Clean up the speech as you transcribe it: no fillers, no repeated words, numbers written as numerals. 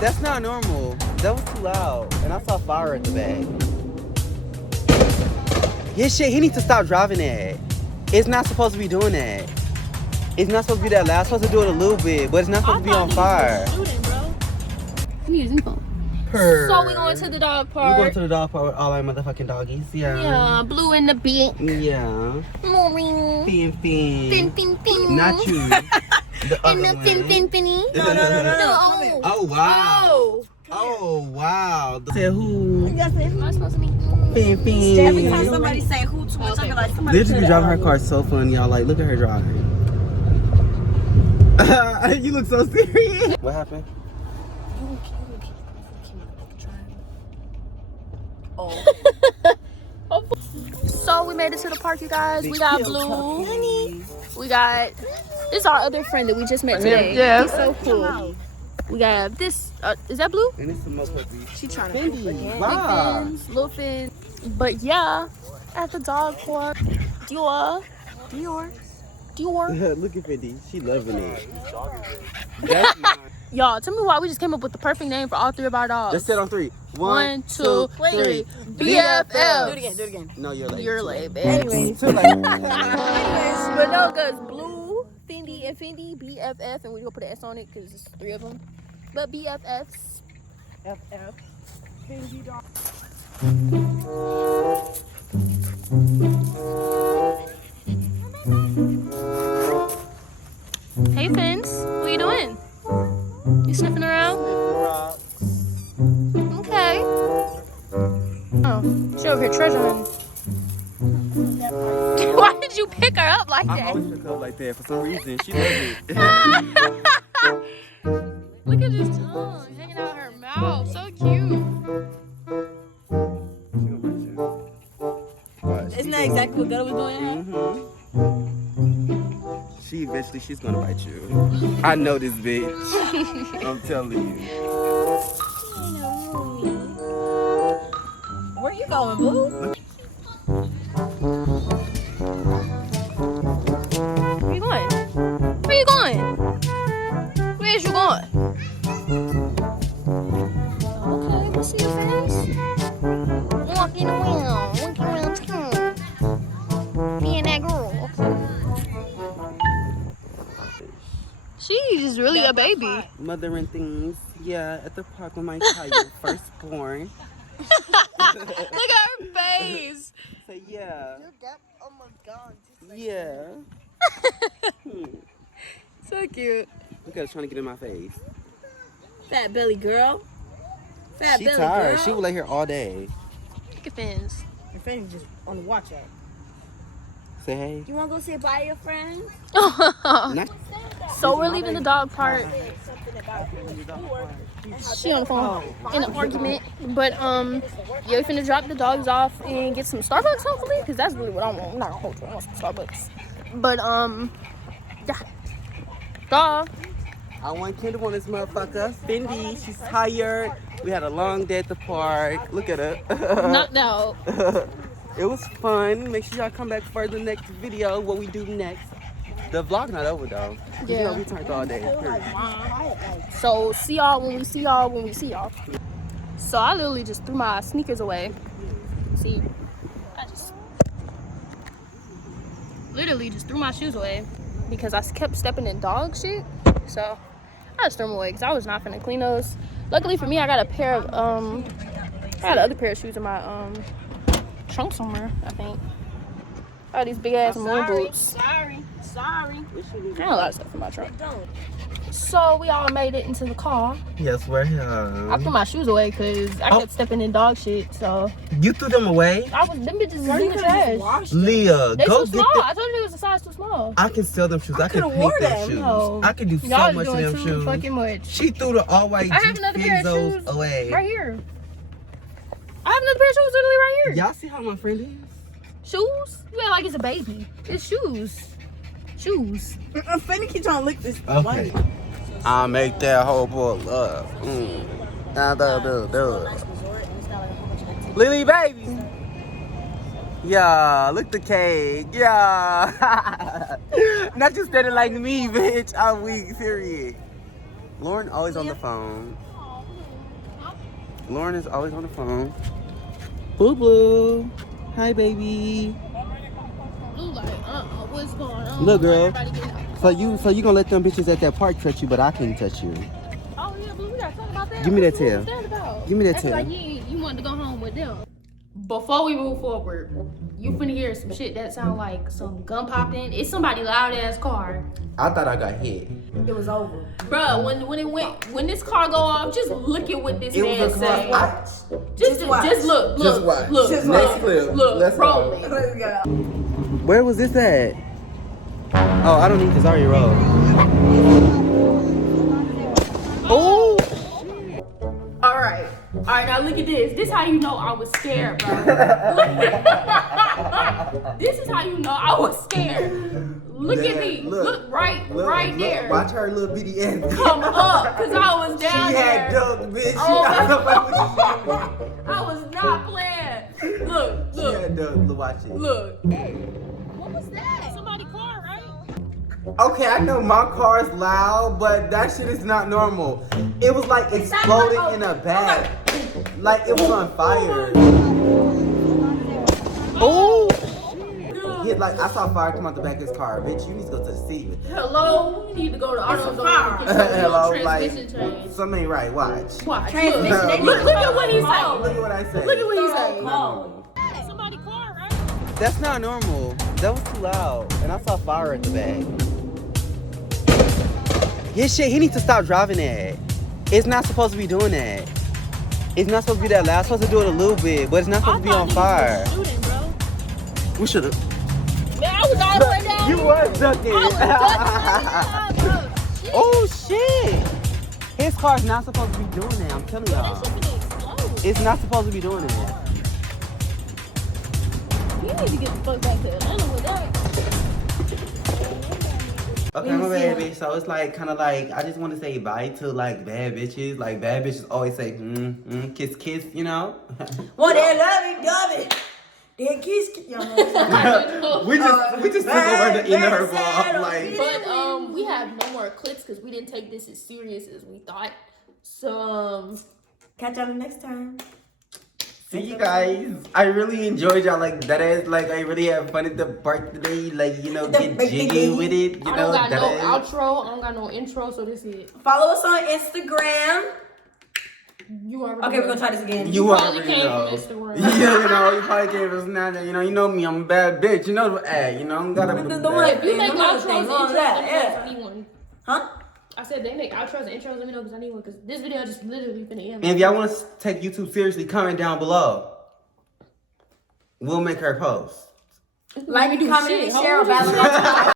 That's not normal. That was too loud. And I saw fire at the back. Yeah, shit, he needs to stop driving that. It's not supposed to be doing that. It's not supposed to be that loud. It's supposed to do it a little bit, but it's not supposed to be on fire. Shooting, bro. I'm using phone. Purr. So we going to the dog park. We're going to the dog park with all our motherfucking doggies. Yeah. Yeah, Blue in the beak. Yeah. Maureen. Fin. Fin, fin, fin. Not you. The other And the one. fin, fin, finny. No. Oh, wow. Oh, wow. Said who? Am I supposed to be? Fin. Every time somebody say who too much, I be like, somebody Literally be driving her car so fun, y'all. Like, look at her driving. You look so serious. What happened? So we made it to the park, you guys. We got Blue. We got this is our other friend that we just met today. Yeah. He's so cool. We got this. Is that Blue? And it's some more puppies. She trying to Fendi. Big Wow. fins, little fins. But yeah, at the dog park. Dior. Look at Fendi. She loving it. That's mine. Y'all, tell me why we just came up with the perfect name for all three of our dogs. Let's sit on three. 1, 2, 3. Do it BFF. again. No, you're late. You're late, babe. Too late. But no, cause Blue, Fendi, and Fendi, BFF, and we gonna put an S on it because it's three of them. But BFFs. FF. Fendi dog. Hey, Fins, what you doing? You sniffing around? Okay. Oh, she over here treasure hunting. Why did you pick her up like I that? always pick her up like that for some reason. She loves it. Look at this tongue hanging out her mouth. So cute. Isn't that exactly what Gutta was doing? Huh? She eventually, she's gonna bite you. I know this bitch. I'm telling you. Where you going, Blue? Where you going? Where you going? Where's you going? Okay, let's see your face. Walking around town. Being that girl. She's really a baby. Mothering things. Yeah, at the park with my child, firstborn. Look at her face. So yeah. Oh my God. Yeah. So cute. Look at her trying to get in my face. Fat belly girl. Fat She belly tired. girl. She will lay here all day. Look at Fins. Your friend just on the watch out. Say hey. You want to go say bye to your friends? Not- So we're leaving the dog park. She on the phone in an argument, but yeah, we finna drop the dogs off and get some Starbucks hopefully, cause that's really what I want. I'm not gonna hold you. I want some Starbucks, but yeah, dog. I want Kendall on this motherfucker. Fendi, she's tired. We had a long day at the park. Look at her. Knocked out. It was fun. Make sure y'all come back for the next video. What we do next. The vlog not over though. Yeah. You know, we turned all day. Period. So see y'all when we see y'all when we see y'all. So I literally just threw my sneakers away. See, I just literally just threw my shoes away because I kept stepping in dog shit. So I just threw them away because I was not finna clean those. Luckily for me, I got a pair of I got another pair of shoes in my trunk somewhere, I think. I got these big ass moon boots. Sorry. I got a lot of stuff in my trunk. So we all made it into the car. Yes, we're I here. threw my shoes away because I kept stepping in dog shit. So You threw them away? them bitches is in the trash. Leah, They go too get small. them. I told you they was a size too small. I can sell them shoes. I can could've paint wore them them. shoes. No. I can do so Y'all is much of doing them too shoes. fucking much. She threw the all white I have another pair of Fenzos shoes away. right here. I have another pair of shoes literally right here. Y'all see how my friend is? Shoes? You act like it's a baby. It's shoes. Shoes. Fendi keep trying to lick this. Okay. I'll make that whole boy love. Lily baby. Yeah, look the cake. Yeah. Not just standing like me, bitch. I'm weak, period. Lauren always on the phone. Lauren is always on the phone. Boo boo. Hi, baby. Blue like, what's going on? Look, girl. Everybody getting out. So you gonna let them bitches at that park touch you, but I can't touch you. Oh yeah, Blue, we gotta talk about that. Give me that What was tail. that about? Give me that That's tail. like you wanted to go home with them. Before we move forward, you finna hear some shit that sound like some gun popped in. It's somebody loud ass car. I thought I got hit. It was over. Bruh, when this car go off, just look at what this It man was a say. car. Just watch. look. Just watch. Look, Just look, Next clip. Look, Let's roll go. it. Let's go. Where was this at? Oh, I don't need this. I already rolled. Oh! All right, now look at this. This how you know I was scared, bro. This is how you know I was scared. Look at me. Look right there. Watch her little bitty ass. Come up, cause I was down She there. had duck, bitch. Oh, She I was not playing. Look. had duck. Look, watch it. Look. What was that? Somebody car, right? Okay, I know my car's loud, but that shit is not normal. It was like exploding in a bag. Like it was on fire. Oh! Hit like I saw fire come out the back of his car. Bitch, you need to go to the scene. Hello, you need to go to AutoZone. Hello, like Transmission change. something ain't right. Watch. Watch. Transmission, they Look at what he Look said. at what I said. Look at what he said. Oh. Somebody car, right? That's not normal. That was too loud. And I saw fire at the back. Yeah, shit, he needs to stop driving that. It's not supposed to be doing that. It's not supposed to be that loud. It's supposed to do it a little bit, but it's not supposed to be on fire. Shooting, bro. We should have. Man, I was all the way down. You was ducking. I was ducking. Oh, shit. His car's not supposed to be doing that. I'm telling y'all. That shit finna explode. It's not supposed to be doing that. You need to get the fuck back to Atlanta with that. Okay, my baby. So it's like kind of like I just want to say bye to like bad bitches. Like bad bitches always say kiss kiss, you know. Well, they love it. They kiss. Y'all know. we just took over the inner sad, ball. Like But we have no more clips because we didn't take this as serious as we thought. So Catch y'all the next time. see you guys. I really enjoyed y'all. Like that is like I really had fun at the park today. Like you know get jiggy with it. You I know don't got no that outro. I don't got no intro. So this is it. Follow us on Instagram. You already Okay, we're gonna try this again. You probably already came know. from Instagram. Yeah, you know, you probably gave us now. You know me. I'm a bad bitch. You know, you know, I'm gotta. The one- If you make Another outros thing and on intros, that, let me know yeah. if I need one. Huh? I said they make outros and intros. Let me know because I need one. Because this video just literally finna end. And if y'all want to take YouTube seriously, comment down below. We'll make her post. Like, do comment, shit. and How share would you about